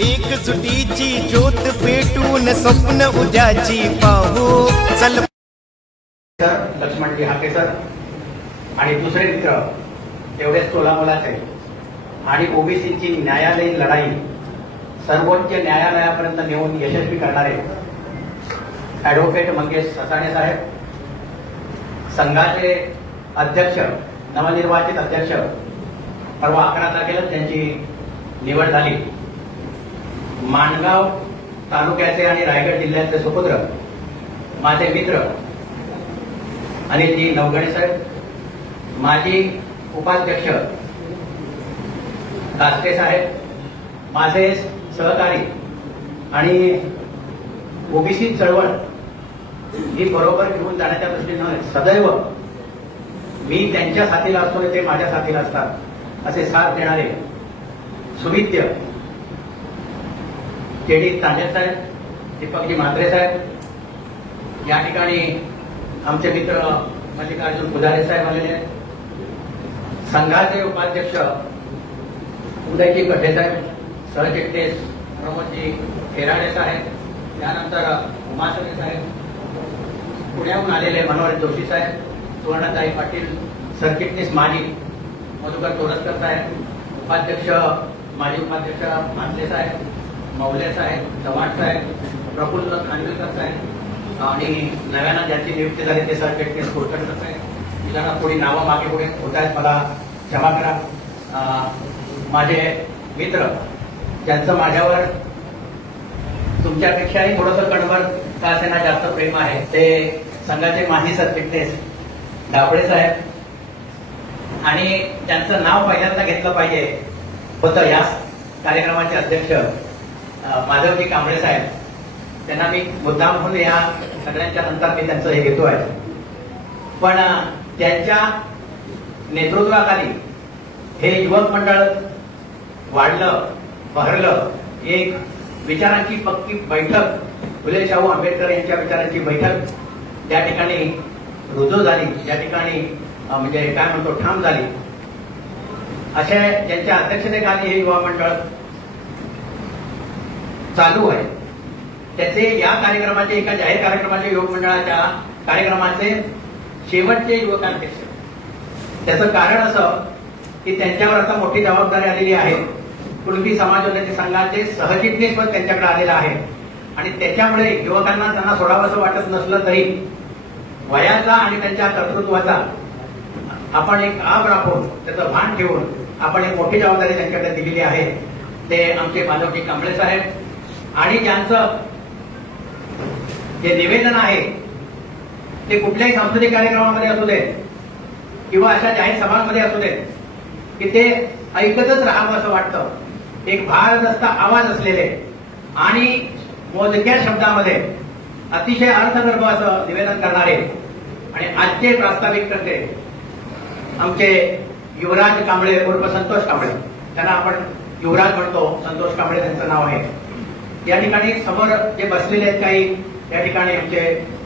एकजुटीची ज्योत पेटून स्वप्न उद्याची पाहू चल। लक्ष्मणजी हाकेसर आणि दुसरे मित्र तेवढेच तोलामोलाचे आणि ओबीसीची न्यायालयीन लढाई सर्वोच्च न्यायालयापर्यंत नेऊन यशस्वी करणारे ॲडव्होकेट मंगेश ससाणे साहेब, संघाचे अध्यक्ष, नवनिर्वाचित अध्यक्ष, परवा 11 तारखेला त्यांची निवड झाली। माणगाव तालुक्याचे आणि रायगड जिल्ह्याचे सुपुत्र माझे मित्र अनिलजी नवघणे साहेब, माजी उपाध्यक्ष दासटे साहेब, माझे सहकारी आणि ओबीसी चळवळ ही बरोबर घेऊन जाण्याच्या दृष्टीनं सदैव मी त्यांच्या साथीला असतो ते माझ्या साथीला असतात असे साथ देणारे सुविद्य केडी तांडेल साहेब, दीपकजी म्हात्रे साहेब, या ठिकाणी आमचे मित्र मल्लिकार्जुन पुजारे साहेब आलेले आहेत, संघाचे उपाध्यक्ष उदयजी गड्डे साहेब, सरचिटणीस प्रमोदजी खेराडे साहेब, त्यानंतर उमासरे साहेब, पुण्याहून आलेले मनोहर जोशी साहेब, सुवर्णताई पाटील, सरचिटणीस माजी मधुकर तोरसकर साहेब, उपाध्यक्ष माजी उपाध्यक्ष मानले साहेब, मौले साहेब, चव्हाण साहेब, प्रफुल्ल खानविलकर साहेब आणि नव्यानं ज्यांची नियुक्ती झाली ते सरचिटणीस कुलकर्णी साहेब। मी जरा थोडी नावं मागे पुढे होत आहेत, मला क्षमा करा। माझे मित्र ज्यांचं माझ्यावर तुमच्यापेक्षाही थोडंसं कणभर का असेना जास्त प्रेम आहे ते संघाचे माजी सरचिटणीस डावळे साहेब आणि त्यांचं नाव पहिल्यांदा घेतलं पाहिजे होतं या कार्यक्रमाचे अध्यक्ष माधवजी कांबळे साहेब। त्यांना मी मुद्दाम म्हणून या सगळ्यांच्या नंतर मी त्यांचं हे घेतो आहे, पण त्यांच्या नेतृत्वाखाली हे युवक मंडळ वाढलं, बहरलं। एक विचारांची पक्की बैठक, फुले शाहू आंबेडकर यांच्या विचारांची बैठक त्या ठिकाणी रुजू झाली, त्या ठिकाणी म्हणजे काय म्हणतो ठाम झाली। अशा ज्यांच्या अध्यक्षतेखाली हे युवा मंडळ चालू आहे त्याचे या कार्यक्रमाचे एका जाहीर कार्यक्रमाचे युवक मंडळाच्या कार्यक्रमाचे शेवटचे युवकांपेक्षा त्याचं कारण असं की त्यांच्यावर आता मोठी जबाबदारी आलेली आहे। कुणबी समाजोन्नती संघाचे सहचिटणीस पद त्यांच्याकडे आलेलं आहे आणि त्याच्यामुळे युवकांना त्यांना सोडावंसं वाटत नसलं तरी वयाचा आणि त्यांच्या कर्तृत्वाचा आपण एक आब राखून त्याचं भान ठेवून आपण एक मोठी जबाबदारी त्यांच्याकडे दिलेली आहे। ते आमचे माधवजी कांबळे साहेब आणि ज्यांचं जे निवेदन आहे ते कुठल्याही सांस्कृतिक कार्यक्रमामध्ये असू दे किंवा अशा जाहीर सभांमध्ये असू दे की ते ऐकतच राहावं असं वाटतं। एक भारदस्त आवाज असलेले आणि मोजक्या शब्दामध्ये अतिशय अर्थगर्भ असं निवेदन करणारे आणि आजचे प्रास्ताविक करते आमचे युवराज कांबळे उर्फ संतोष कांबळे, त्यांना आपण युवराज म्हणतो, संतोष कांबळे त्यांचं नाव आहे। या ठिकाणी समोर जे बसलेले आहेत काही या ठिकाणी आमचे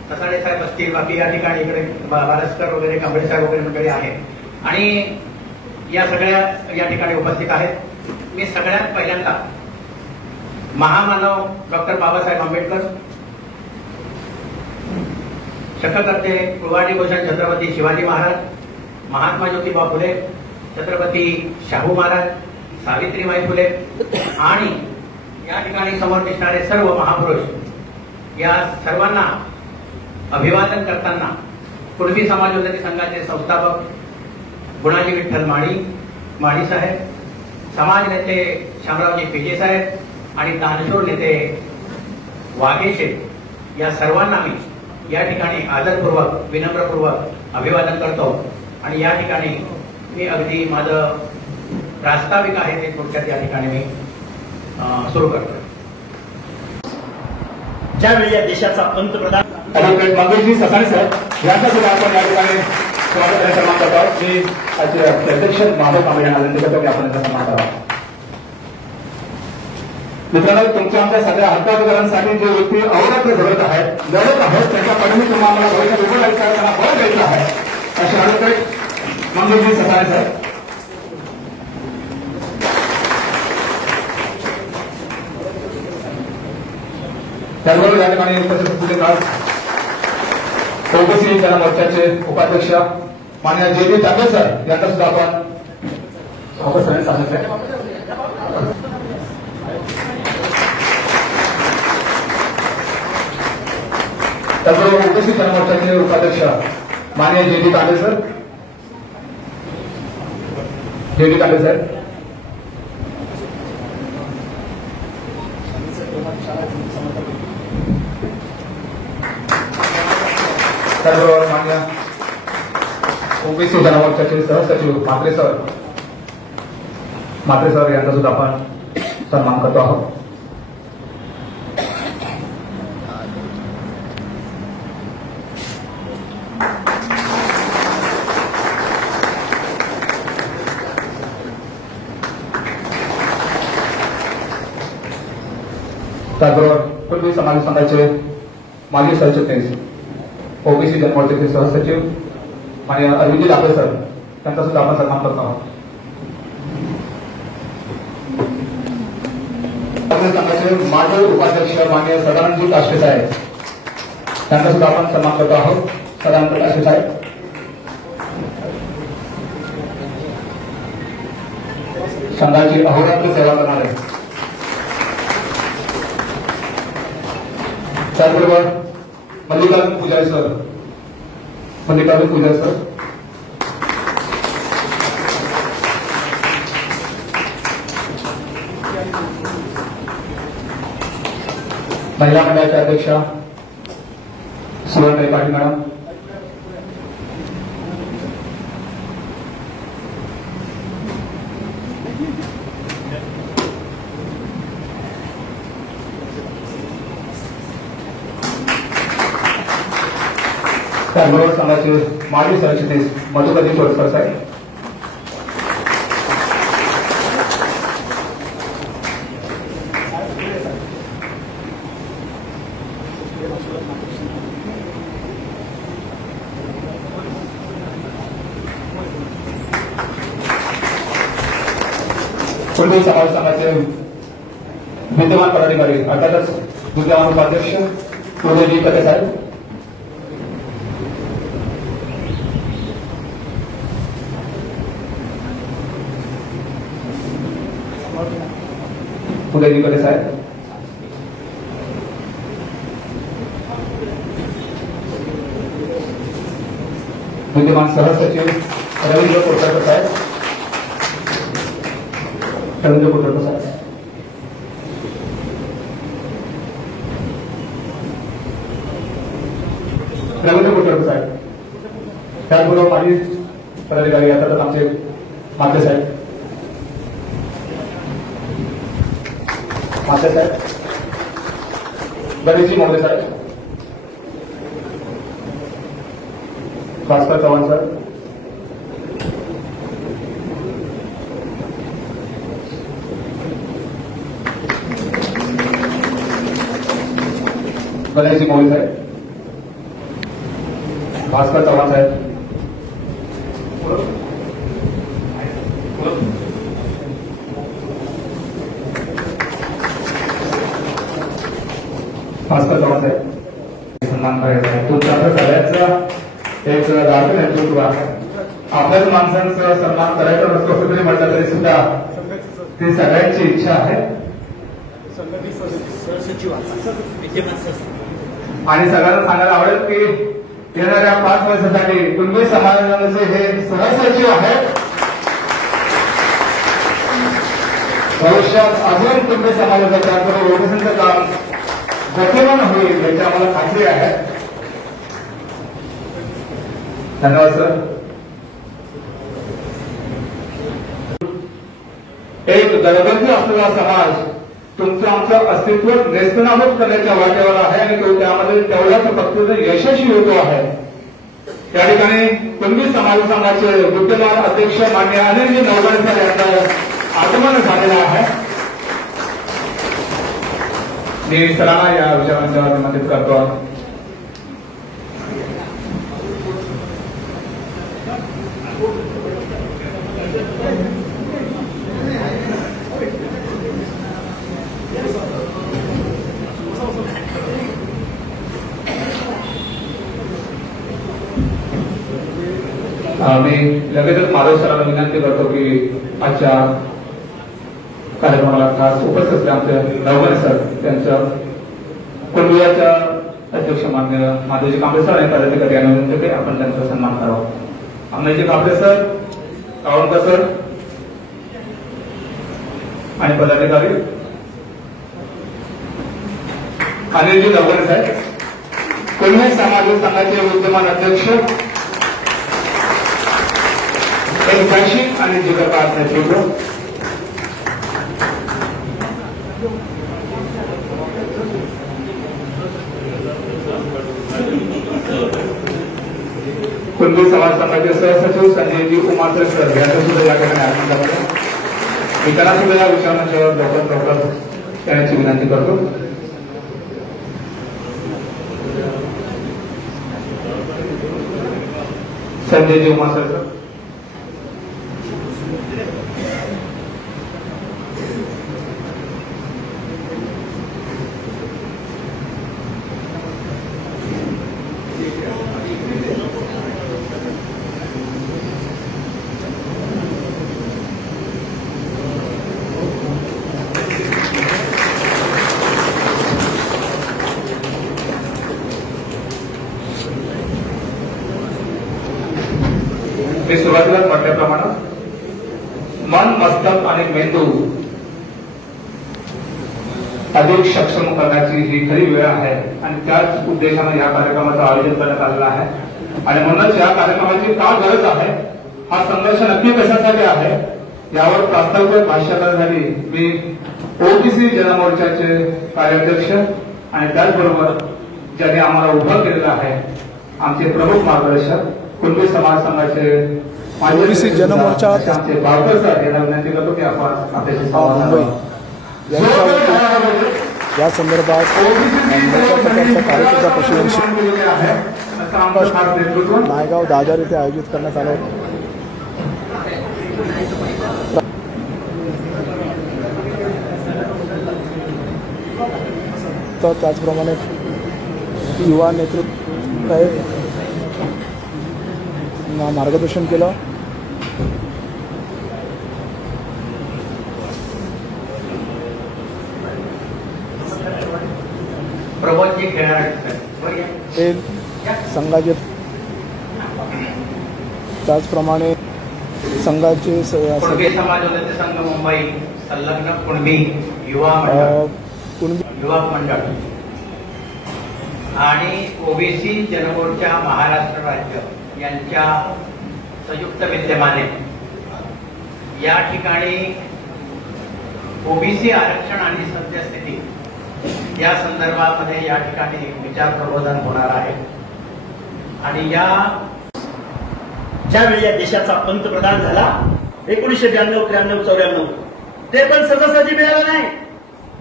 ससाणे साहेब असतील, बाकी या ठिकाणी इकडे बारसकर वगैरे कांबळे साहेब वगैरे मंडळी आहेत आणि या सगळ्या या ठिकाणी उपस्थित आहेत। मी सगळ्यात पहिल्यांदा महामानव डॉक्टर बाबासाहेब आंबेडकर, शककर्ते कुळवाडी भूषण छत्रपती शिवाजी महाराज, महात्मा ज्योतिबा फुले, छत्रपती शाहू महाराज, सावित्रीबाई फुले आणि या ठिकाणी समोर दिसणारे सर्व महापुरुष या सर्वांना अभिवादन करताना कुणबी समाजोन्नती संघाचे संस्थापक गुणाजी विठ्ठल माळी साहेब, समाज नेते शामरावजी पेजे साहेब आणि दानशूर नेते वाघेशे या सर्वांना मी या ठिकाणी आदरपूर्वक विनम्रपूर्वक अभिवादन करतो आणि या ठिकाणी मी अगदी माझं प्रास्ताविक आहे ते थोडक्यात या ठिकाणी मी सुरू करतो। ज्यावेळी या देशाचा पंतप्रधान ॲडव्होकेट मंगेशजी ससाणे साहेब यांच्यासोबत आपण या ठिकाणी सन्मान करत आहोत। मी अध्यक्ष माधव कांबळे यांच्याकडे आपण याचा सन्मान करावा। मित्रांनो, तुमच्या आमच्या सगळ्या हक्काधिकारांसाठी जे व्यक्ती अवरत्न झगडत आहेत, लढत आहेत, त्यांच्याकडे मी तुम्हाला भविष्यात उभं राहायचं आहे, त्यांना बळ द्यायचं आहे असे ॲडव्होकेट मंगेशजी ससाणे साहेब। त्याचबरोबर या ठिकाणी उपस्थित असलेले खास ओबीसी जन मोर्चाचे उपाध्यक्ष मान्य जे तांबे सर यांना सुद्धा आपण सांगितलं त्याचबरोबर ओबीसी जन मोर्चाचे उपाध्यक्ष मान्य जे तांबे सर त्याचबरोबर मान्य ओबीसी जन मोर्चाचे सहसचिव म्हात्रे सर यांचा सुद्धा आपण सन्मान करतो आहोत. त्याचबरोबर कुणबी समाज संघाचे माजी सरचिटणीस ओबीसी जन मोर्चाचे सहसचिव मान्य अरविंद लाभे सर यांचा सुद्धा आपण सन्मान करतो आहोत. संघाचे माजी उपाध्यक्ष मान्य सदानंदजी काष्टे साहेब यांचा सुद्धा आपण सन्मान करतो आहोत. सदानंद काष्टे साहेब संघाची अहोरात्र सेवा करणारे. त्याचबरोबर मल्लिकार्जुन पुजारी सर महिला मंडळाच्या अध्यक्षा सुवर्णताई पाटील मॅडम, त्याचबरोबर संघाचे माजी सरचिटणीस मधुकरजी चोरकर साहेब, कुणबी समाज संघाचे विद्यमान पदाधिकारी अर्थातच विद्यमान उपाध्यक्ष उदयजी कटे साहेब, विद्यमान सहसचिव रवींद्र कोटकर साहेब, त्याचबरोबर माजी पदाधिकारी अर्थातच आमचे म्हात्रे साहेब, गणेशजी मोरे साहेब, भास्कर चव्हाण सर, गणेशजी मोरे साहेब, भास्कर चव्हाण साहेब, सन्मान करायचा आहे. तुमच्या सगळ्यांचा एक धार्मिक नेतृत्व आहे. आपल्याच माणसांचा सन्मान करायचा नसतो असं तरी म्हटलं तरी सुद्धा ती सगळ्यांची इच्छा आहे आणि सगळ्यांना सांगायला आवडेल की येणाऱ्या 5 वर्षासाठी कुणबी समाजाचे हे सहसचिव आहेत. भविष्यात अजून कुणबी समाजाचं त्याचबरोबर ओबीसीचं काम गतिमान होईल याची आम्हाला खात्री आहे. धन्यवाद सर. एक दरबंदी असलेला समाज तुमचं आमचं अस्तित्व नेस्तनाबूत करण्याच्या वाटेवर आहे आणि तो त्यामध्ये तेवढ्याच पद्धतीने यशस्वी होतो आहे. या ठिकाणी कुणबी समाज संघाचे विद्यमान अध्यक्ष मान्य अनिलजी नवगाडे सर यांचं आगमन झालेलं आहे. मी सरांना या विचारांच्यावर आमंत्रित करतो. मी लगेचच माधव सरांना विनंती करतो की आजच्या कार्यक्रमाला खास उपस्थित असले आमचे नवगणे सर त्यांचं कुटुंबाच्या अध्यक्ष मान्य माधवजी कांबळे सर आणि पदाधिकारी यांना विनंती की आपण त्यांचा सन्मान करावा. अमरजी कांबळे सर, कावळकर सर आणि पदाधिकारी अनिलजी नवगणे साहेब, कुणबी समाज संघाचे विद्यमान अध्यक्ष, एक शैक्षिक आणि जिगरबाज नेतृत्व, कुणबी समाज संघाचे सहसचिव संजयजी उमासरे सर यांचं सुद्धा या ठिकाणी आगमन झालं आहे. मी त्यांना सुद्धा या विषयावर लवकर येण्याची विनंती करतो. संजयजी उमासरे सर. मी सुरुवातीलाच म्हटल्याप्रमाणे मन, मस्तक आणि मेंदू अधिक सक्षम करण्याची ही खरी वेळ आहे आणि त्याच उद्देशाने या कार्यक्रमाचं आयोजन करण्यात आलेलं आहे. आणि म्हणूनच या कार्यक्रमाची का गरज आहे, हा संघर्ष नक्की कशासाठी आहे यावर प्रास्ताविक भाष्य करण्यासाठी मी ओबीसी जनमोर्चाचे कार्याध्यक्ष आणि त्याचबरोबर ज्यांनी आम्हाला उभं केलेलं आहे आमचे प्रमुख मार्गदर्शक कुणबी समाज संघाचे ओबीसी जनमोर्चा आमचे बाळकर सर यांना विनंती करतो की आपण आपल्याशी मुंबई या संदर्भात मोठ्या प्रकारचा कार्यक्रमाचा प्रशिक्षण नायगाव दादर येथे आयोजित करण्यात आलं. तर त्याचप्रमाणे युवा नेतृत्व मार्गदर्शन केलं. प्रबोधजी खेळणार हे संघाचे त्याचप्रमाणे संघाचे कुणबी समाज उन्नती संघ मुंबई संलग्न कुणबी युवा मंडळ आणि ओबीसी जनमोर्चा महाराष्ट्र राज्य यांच्या संयुक्त विद्यमाने या ठिकाणी ओबीसी आरक्षण आणि सद्यस्थिती या संदर्भामध्ये या ठिकाणी विचार प्रबोधन होणार आहे. आणि या ज्यावेळी या देशाचा पंतप्रधान झाला 1992, 93, 94 ते पण सहजासहजी मिळालं नाही.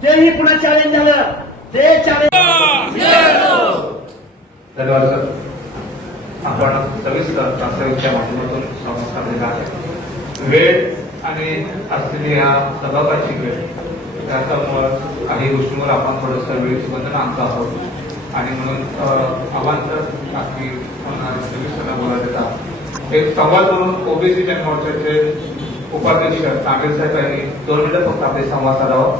तेही पुन्हा चॅलेंज झालं. ते चॅलेंज धन्यवाद सर. आपण सविस्तर प्रास्ताविकच्या माध्यमातून संवाद साधलेला आहे. वेळ आणि असलेली या सभागाची वेळ त्याच्यामुळे काही गोष्टींवर आपण थोडंसं वेळेची बंधनं आणतो आहोत आणि म्हणून अवांतर बाकी सविस्तर बोला देतात. एक संवाद म्हणून ओबीसी जनमोर्चाचे उपाध्यक्ष कांबळे साहेब यांनी 2 मिनिटं फक्त आपले संवाद साधावा.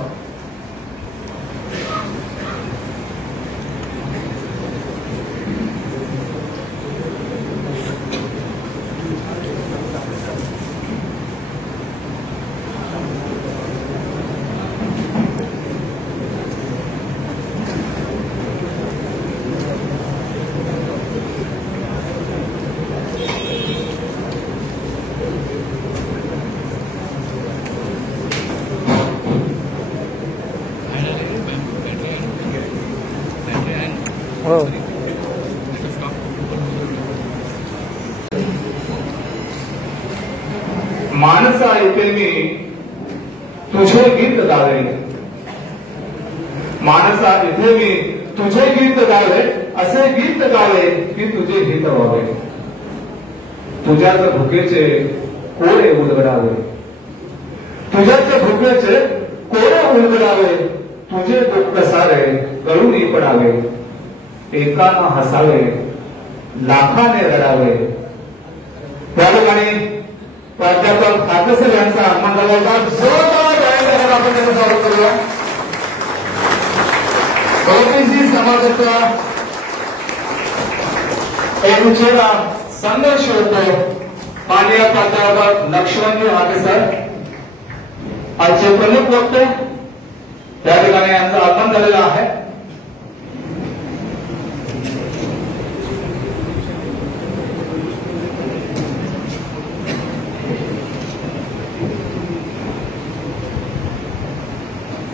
हो मानसा येथे मी तुझे गीत गावे, मानसा येथे मी तुझे गीत गावे, असे गीत गावे की तुझे हित व्हावे. तुझ्याच भुकेचे कोरे उलगडावे, तुझ्याच भुकेचे कोरे उलगडावे, तुझे दुःख सारे गळून पडावे. एकानं हसावे, लाखाने रडावे, त्या ठिकाणी प्राध्यापक कागदसर यांचा आगमन झाला होता. जोरदार टाळ्या आपण त्यांचं स्वागत करूया. ओबीसी समाजाचा एक चेहरा संघर्ष होतो. माननीय प्राध्यापक लक्ष्मणजी हाके सर आजचे प्रमुख वक्ते या ठिकाणी यांचं आगमन झालेलं आहे.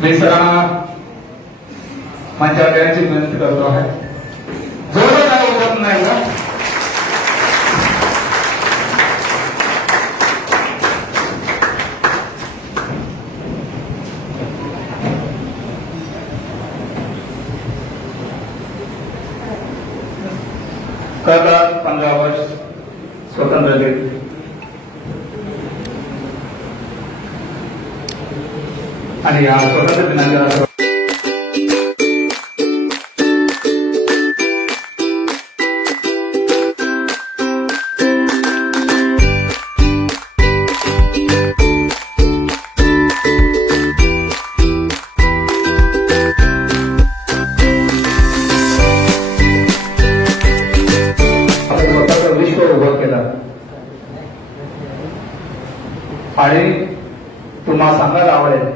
मी सरांना मंचावर येण्याची विनंती करतो आहे. जोरात काय होत नाही का? करतात 15 वर्ष स्वतंत्र दिन. आणि या स्वतंत्र दिनाच्या विश्व उभं केलं. आणि तुम्हाला सांगायला आवडेल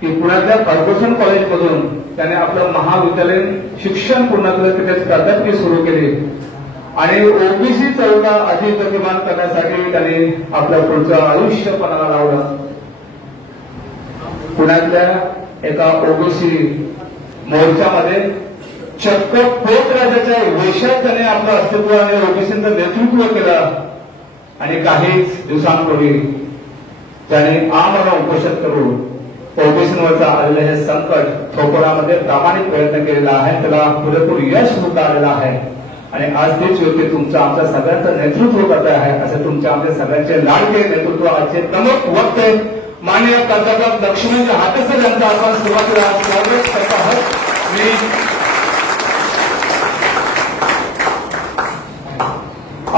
की पुण्यातल्या फर्ग्युसन कॉलेजमधून त्याने आपलं महाविद्यालयीन शिक्षण पूर्ण केलं. तिथे प्राध्यापकी सुरू केली आणि ओबीसी चळवळीला अधिक गतिमान करण्यासाठी त्याने आपलं पुढचं आयुष्य पणाला लावलं. पुण्यातल्या एका ओबीसी मोर्चामध्ये चक्क पोट राजाच्या वेशात त्याने आपलं अस्तित्व आणि ओबीसीचं नेतृत्व केलं. आणि काहीच दिवसांपूर्वी त्याने आमरण उपोषण करून ओबीसीवरचा आलेलं हे संकट थोपवण्यामध्ये प्रामाणिक प्रयत्न केलेला आहे. त्याला पुरेपूर यश सुद्धा आलेलं आहे. आणि आज तेच व्यक्ती तुमचं आमच्या सगळ्यांचं नेतृत्व करत आहे. असे तुमच्या आमच्या सगळ्यांचे लाडके नेतृत्व आजचे प्रमुख वक्ते माननीय प्राध्यापक लक्ष्मणजी हाके सर यांचा आपण सुरुवातीला स्वागत करत आहोत. मी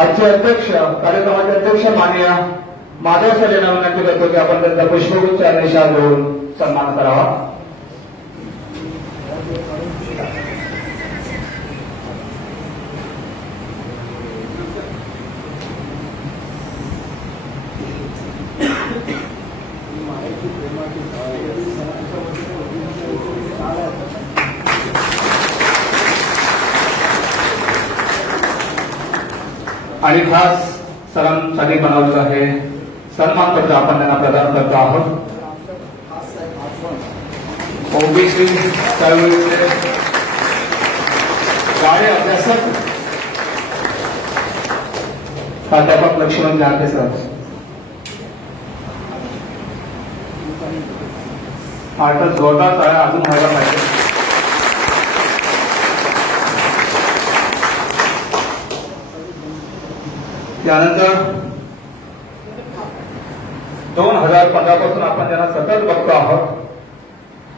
आजचे अध्यक्ष कार्यक्रमाचे अध्यक्ष माननीय माधव सर यांना विनंती करतो की आपण त्यांचा पुष्पगुच्छ आणि शाल देऊन सन्मान करावा. आणि खास सरांसाठी बनवलेलं आहे सन्मानपत्र आपण त्यांना प्रदान करतो आहोत. ओबीसी चळवळीचे गाडे अभ्यासक प्राध्यापक लक्ष्मणजी हाके सर. आता जोरदार टाळ्या अजून व्हायला पाहिजे. त्यानंतर 2015 पासून आपण त्यांना सतत बघतो आहोत.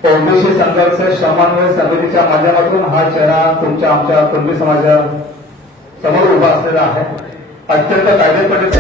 ओबीसी संघर्ष समन्वय समितीच्या माध्यमातून हा चेहरा तुमच्या आमच्या कुणबी समाजा समोर उभा असलेला आहे. अत्यंत कायदेपणे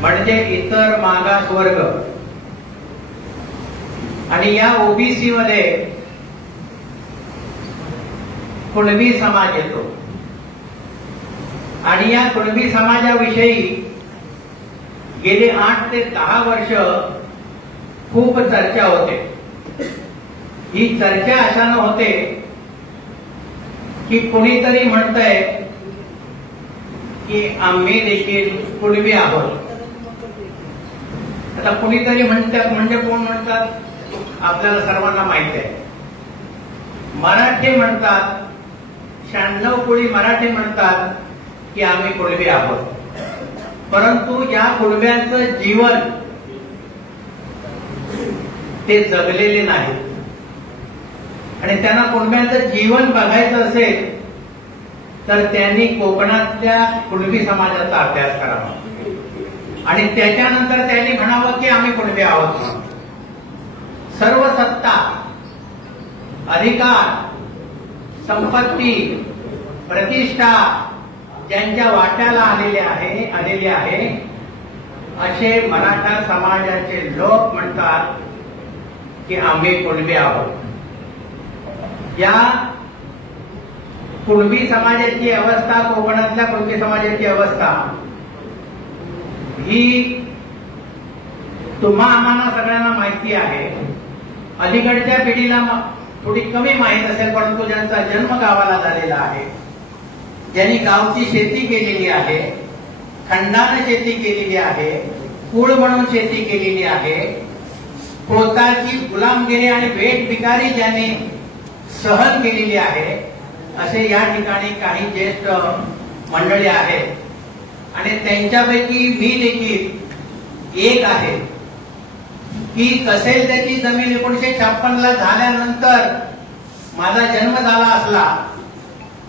म्हणजे इतर मागास वर्ग आणि या ओबीसी मध्ये कुणबी समाज येतो आणि या कुणबी समाजाविषयी गेली 8 ते 10 वर्ष खूप चर्चा होते. ही चर्चा अशानं होते की कोणीतरी म्हणतंय की आम्ही देखील कुणबी आहोत. आता कुणीतरी म्हणतात म्हणजे कोण म्हणतात आपल्याला सर्वांना माहिती आहे. मराठी म्हणतात, 96 कोटी मराठी म्हणतात की आम्ही कुणबी आहोत. परंतु या कुणब्यांचं जीवन ते जगलेले नाही आणि त्यांना कुणब्यांचं जीवन बघायचं असेल तर त्यांनी कोकणातल्या कुणबी समाजाचा अभ्यास करावा आणि त्याच्यानंतर त्यांनी म्हणावं की आम्ही कुणबी आहोत. सर्व सत्ता, अधिकार, संपत्ती, प्रतिष्ठा ज्यांच्या वाट्याला आलेले आहे असे मराठा समाजाचे लोक म्हणतात की आम्ही कुणबी आहोत. या कुणबी समाजाची अवस्था, कोकणातल्या कुणबी समाजाची अवस्था ही तुम्हा आम्हाला सगळ्यांना माहिती आहे. अलीकडच्या पिढीला थोडी कमी माहीत असेल, परंतु ज्यांचा जन्म गावाला झालेला आहे, ज्यांनी गावची शेती केलेली आहे, खंडानं शेती केलेली आहे, कुळ म्हणून शेती केलेली आहे, पोताची गुलामगिरी आणि भेट भिकारी ज्यांनी सहन केलेली आहे, असे या ठिकाणी काही ज्येष्ठ मंडळी आहेत आणि त्यांच्यापैकी मी देखील एक आहे की कसेल त्याची जमीन 1956 ला झाल्यानंतर माझा जन्म झाला असला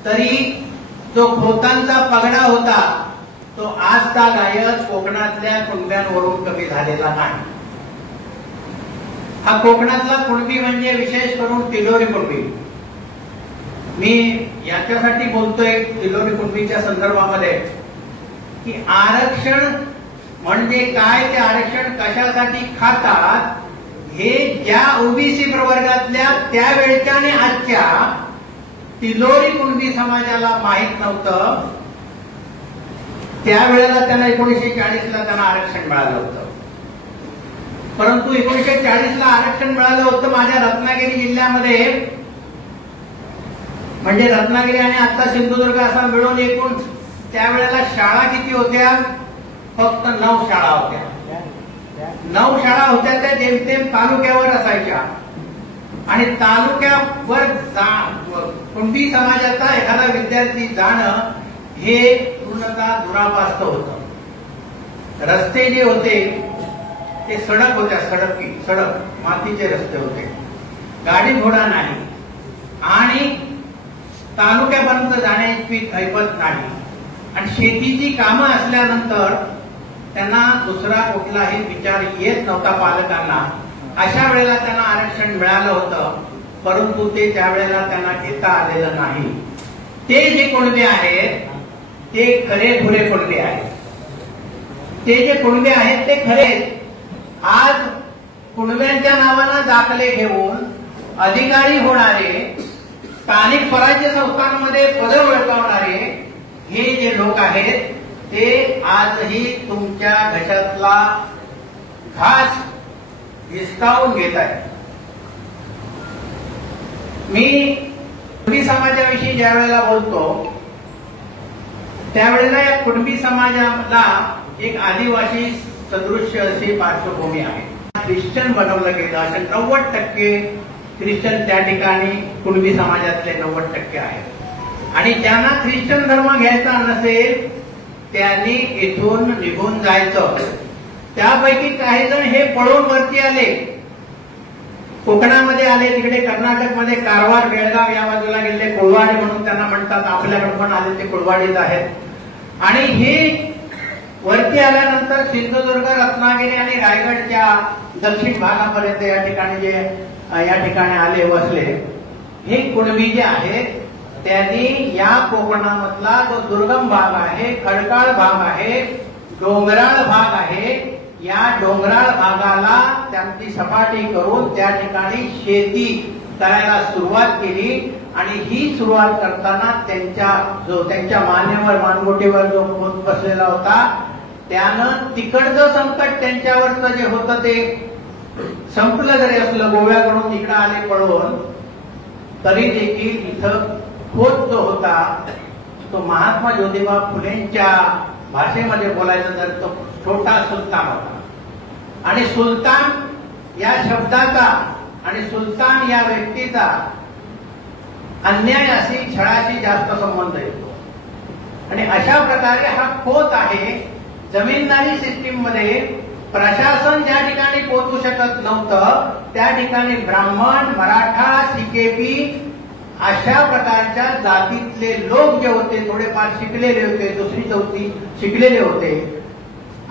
तरी जो खोतांचा पगडा होता तो आजचा गायक कोकणातल्या कुणब्यांवरून कमी झालेला नाही. हा कोकणातला कुणबी म्हणजे विशेष करून तिलोरी कुणबी. मी याच्यासाठी बोलतोय तिलोरी कुणबीच्या संदर्भामध्ये की आरक्षण म्हणजे काय, ते आरक्षण कशासाठी खातात हे ज्या ओबीसी प्रवर्गातल्या त्यावेळच्या आणि आजच्या तिलोरी कुणबी समाजाला माहीत नव्हतं. त्यावेळेला त्यांना 1940 ला त्यांना आरक्षण मिळालं होतं. परंतु 1940 ला आरक्षण मिळालं होतं माझ्या रत्नागिरी जिल्ह्यामध्ये. म्हणजे रत्नागिरी आणि आता सिंधुदुर्ग असा मिळून एकूण त्यावेळेला शाळा किती होत्या? फक्त 9 शाळा होत्या. 9 शाळा होत्या त्या जेमतेम तालुक्यावर असायच्या आणि तालुक्यावर कुणबी समाजाचा एखादा विद्यार्थी जाणं हे पूर्णतः दुरापास्त होतं. रस्ते जे होते ते सडक होत्या, सडक मातीचे रस्ते होते, गाडी घोडा नाही आणि तालुक्यापर्यंत जाण्याची ऐपत नाही आणि शेतीची कामं असल्यानंतर त्यांना दुसरा कुठलाही विचार येत नव्हता पालकांना. अशा वेळेला त्यांना आरक्षण मिळालं होतं, परंतु ते त्यावेळेला त्यांना घेता आलेलं नाही. ते जे कुणबी आहेत ते खरेखुरे कुणबी आहेत. ते जे कुणबी आहेत ते खरे. आज कुणब्यांच्या नावानं दाखले घेऊन अधिकारी होणारे, स्थानिक स्वराज्य संस्थांमध्ये पदं मिळवणारे हे जे लोक आहेत ते आजही तुमच्या घशातला घास हिसकावून घेत आहेत. मी कुणबी समाजाविषयी ज्या वेळेला बोलतो त्यावेळेला या कुणबी समाजाला एक आदिवासी सदृश्य अशी पार्श्वभूमी आहे. ख्रिश्चन बनवलं गेलं. असे 90% ख्रिश्चन त्या ठिकाणी कुणबी समाजातले 90% आहेत आणि ज्यांना ख्रिश्चन धर्म घ्यायचा नसेल त्यांनी इथून निघून जायचं. त्यापैकी काही जण हे पळून वरती आले, कोकणामध्ये आले, तिकडे कर्नाटकमध्ये कारवार, बेळगाव या बाजूला गेले, कुळवाडी म्हणून त्यांना म्हणतात. आपल्याकडे पण आले ते कुळवाडीत आहेत आणि हे वरती आल्यानंतर सिंधुदुर्ग, रत्नागिरी आणि रायगडच्या दक्षिण भागापर्यंत या ठिकाणी आले, वसले. हे कुणबी जे आहेत त्यांनी या कोकणामधला जो दुर्गम भाग आहे, खडकाळ भाग आहे, डोंगराळ भाग आहे. या डोंगराळ भागाला त्यांची सपाटी करून त्या ठिकाणी शेती करायला सुरुवात केली आणि ही सुरुवात करताना त्यांच्या मान्यवर मानगोटीवर जो खोत बसलेला होता त्यानं तिकडचं संकट त्यांच्यावरचं जे होतं ते संपलं जरी असलं, गोव्याकडून इकडं आले पळवून, तरी देखील इथं खोत जो होता तो महात्मा ज्योतिबा फुलेंच्या भाषेमध्ये बोलायचं तर तो छोटा सुलतान होता. आणि सुलतान या शब्दाचा आणि सुलतान या व्यक्तीचा अन्यायाशी छळाशी जास्त संबंध येतो. आणि अशा प्रकारे हा खोत आहे. जमीनदारी सिस्टीम मध्ये प्रशासन ज्या ठिकाणी पोहोचू शकत नव्हतं त्या ठिकाणी ब्राह्मण, मराठा, सिकेपी अशा प्रकारच्या जातीतले लोक जे होते, थोडेफार शिकलेले होते, दुसरी चौथी शिकलेले होते,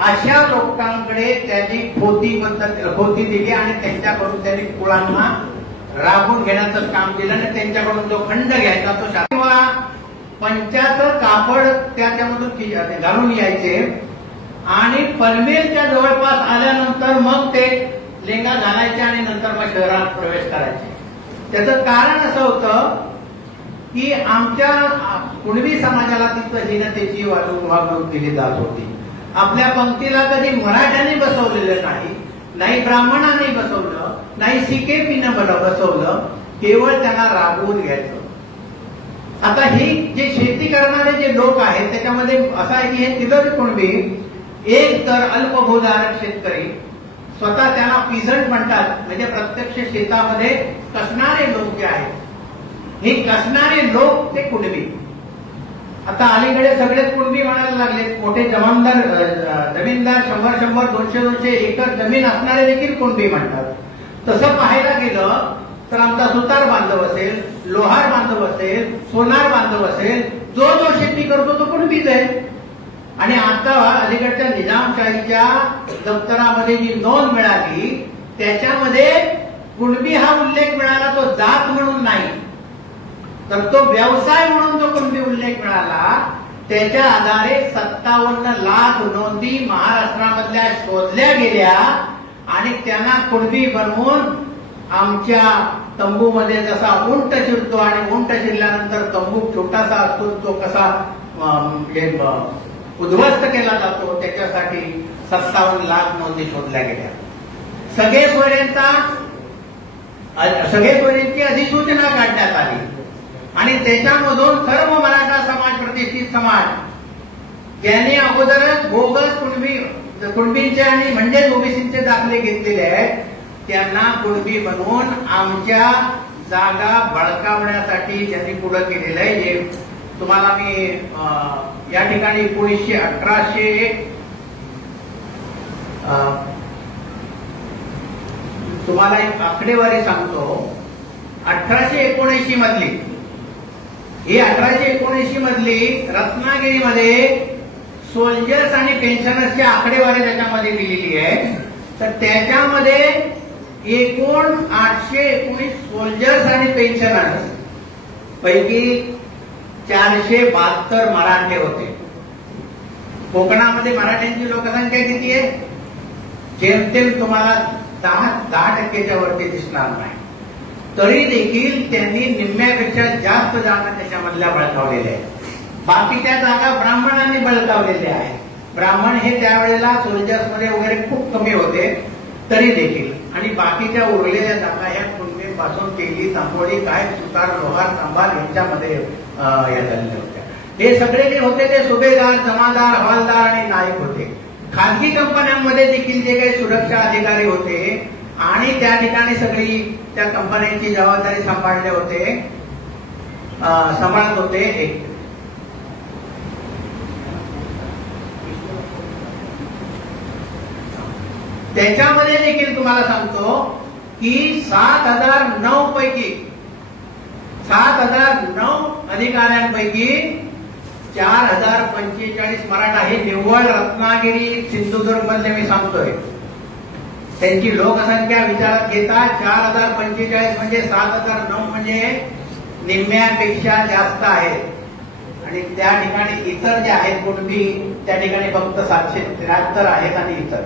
अशा लोकांकडे त्यांनी खोती दिली आणि त्यांच्याकडून त्यांनी कुळांना राबून घेण्याचं काम केलं आणि त्यांच्याकडून जो खंड घ्यायचा तो किंवा पंचाचं कापड त्याच्यामधून घालून यायचे आणि पनवेलच्या जवळपास आल्यानंतर मग ते लेंगा घालायचे आणि नंतर मग शहरात प्रवेश करायचे. त्याचं कारण असं होतं की आमच्या कुणबी समाजाला तिथं हीनतेची वागणूक दिली जात होती. आपल्या पंक्तीला कधी मराठ्याने बसवलेलं नाही ब्राह्मणाने बसवलं, नाही सिकेपीनं बसवलं, केवळ त्यांना राबवून घ्यायचं. आता ही जे शेती करणारे जे लोक आहेत त्याच्यामध्ये असं आहे की हे तिथं कुणबी एक तर अल्पभूधारक शेतकरी, स्वतः त्यांना पिझंट म्हणतात, म्हणजे प्रत्यक्ष शेतामध्ये कसणारे लोक जे आहेत, हे कसणारे लोक ते कुणबी. आता अलीकडे सगळेच कुणबी म्हणायला लागलेत. मोठे जमीनदार 100-100, 200-200 एकर जमीन असणारे देखील कुणबी म्हणतात. तसं पाहायला गेलं तर आमचा सुतार बांधव असेल, लोहार बांधव असेल, सोनार बांधव असेल, जो शेती करतो तो कुणबीच आहे. आणि आता अलीकडच्या निजामशाहीच्या दप्तरामध्ये जी नोंद मिळाली त्याच्यामध्ये कुणबी हा उल्लेख मिळाला, तो जात म्हणून नाही तर तो व्यवसाय म्हणून जो कुणबी उल्लेख मिळाला. त्याच्या आधारे 57 लाख नोंदी महाराष्ट्रामधल्या शोधल्या गेल्या आणि त्यांना कुणबी बनवून आमच्या तंबूमध्ये जसा उंट शिरतो आणि उंट शिरल्यानंतर तंबू छोटासा असतो तो कसा उद्ध्वस्त केला जातो त्याच्यासाठी 57 लाख नोंदी शोधल्या गेल्या. सगळेसोयरींची अधिसूचना काढण्यात आली आणि त्याच्यामधून सर्व मराठा समाज, प्रतिष्ठित समाज ज्यांनी अगोदरच बोगस कुणबींचे आणि म्हणजेच ओबीसीचे दाखले घेतलेले आहेत त्यांना कुणबी बनवून आमच्या जागा बळकावण्यासाठी ज्यांनी पुढे केलेलं आहे. जे तुम्हाला मी या ठिकाणी 1800 तुम्हाला एक आकडेवारी सांगतो. 1879 मधली ही 1879 मधली रत्नागिरीमध्ये सोल्जर्स आणि पेन्शनर्सची आकडेवारी त्याच्यामध्ये दिलेली आहे. तर त्याच्यामध्ये एकूण 819 सोल्जर्स आणि पेन्शनर्स पैकी 472 मराठे होते. कोकणामध्ये मराठ्यांची लोकसंख्या किती आहे? जेमतेम तुम्हाला 10% वरती दिसणार नाही. तरी देखील त्यांनी निम्म्यापेक्षा जास्त जागा त्याच्यामधल्या बळकावलेल्या आहेत. बाकीच्या जागा ब्राह्मणांनी बळकावलेल्या आहेत. ब्राह्मण हे त्यावेळेला सोल्जर्समध्ये वगैरे खूप कमी होते तरी देखील. आणि बाकीच्या उरलेल्या जागा ह्या कुणबीपासून केली, तांबोळी, काय, सुतार, लोहार, तांबार यांच्यामध्ये या झालेल्या होत्या. हे सगळे जे होते ते सुभेदार, जमादार, हवालदार आणि नायक होते. खासगी कंपन्यांमध्ये देखील जे काही सुरक्षा अधिकारी होते आणि त्या ठिकाणी सगळी त्या कंपन्यांची जबाबदारी सांभाळत होते. त्याच्यामध्ये देखील तुम्हाला सांगतो की 7009 पैकी 7009 अधिकाऱ्यांपैकी 4045 मराठा. हे निव्वळ रत्नागिरी सिंधुदुर्ग मधले मी सांगतोय. त्यांची लोकसंख्या विचारात घेता 4045 म्हणजे 7009 म्हणजे निम्म्यापेक्षा जास्त आहे. आणि त्या ठिकाणी इतर जे आहेत कुणबी त्या ठिकाणी फक्त 773 आहेत आणि इतर.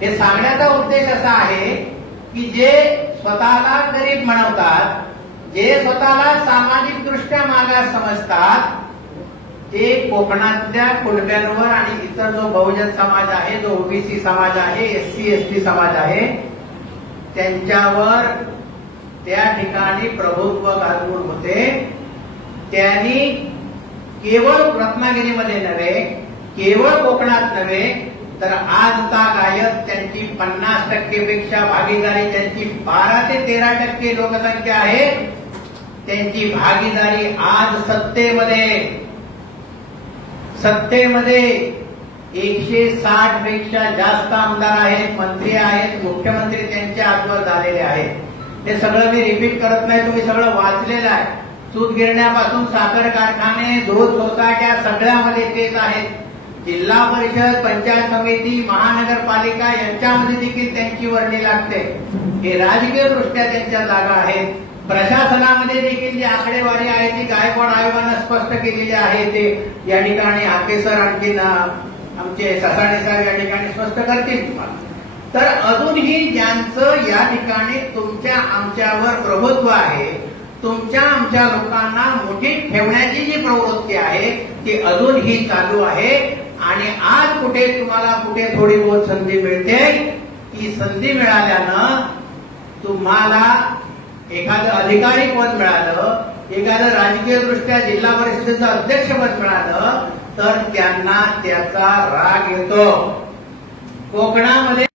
हे सांगण्याचा उद्देश असा आहे की जे स्वतःला गरीब म्हणवतात, जे स्वतःला सामाजिक दृष्ट्या मागास समजतात, ते कोकणातल्या कुणब्यांवर आणि इतर जो बहुजन समाज आहे, जो ओबीसी समाज आहे, एससी एसटी समाज आहे, त्यांच्यावर त्या ठिकाणी प्रभुत्व गाजवून होते. त्यांनी केवळ रत्नागिरीमध्ये नव्हे, केवळ कोकणात नव्हे, तर आजचा गायक त्यांची 50% पेक्षा भागीदारी, त्यांची 12 ते 13% लोकसंख्या आहे, त्यांची भागीदारी आज सत्तेमध्ये 160 पेक्षा जास्त आमदार आहेत, मंत्री आहेत, मुख्यमंत्री त्यांच्या हातवर झालेले आहेत. हे सगळं मी रिपीट करत नाही, तुम्ही सगळं वाचलेलं आहे. सूत गिरण्यापासून साखर कारखाने, दूध सोसायट्या सगळ्यामध्ये तेच आहेत. जिल्हा परिषद, पंचायत समिती, महानगरपालिका यांच्यामध्ये देखील त्यांची वर्णी लागते. हे राजकीय दृष्ट्या त्यांच्या जागा आहेत. प्रशासनामध्ये देखील जी आकडेवारी आहे ती गायकवाड आयोगानं स्पष्ट केलेली आहे. ते या ठिकाणी हाकेसर आणखीन आमचे ससाणे साहेब या ठिकाणी स्पष्ट करतील तुम्हाला. तर अजूनही ज्यांचं या ठिकाणी तुमच्या आमच्यावर प्रभुत्व आहे, तुमच्या आमच्या लोकांना मुठीत ठेवण्याची जी प्रवृत्ती आहे ती अजूनही चालू आहे. आणि आज कुठे तुम्हाला कुठे थोडी बहुत संधी मिळते, ती संधी मिळाल्यानं तुम्हाला एखादं अधिकारी पद मिळालं, एखादं राजकीय दृष्ट्या जिल्हा परिषदेचं अध्यक्षपद मिळालं, तर त्यांना त्याचा राग येतो. कोकणामध्ये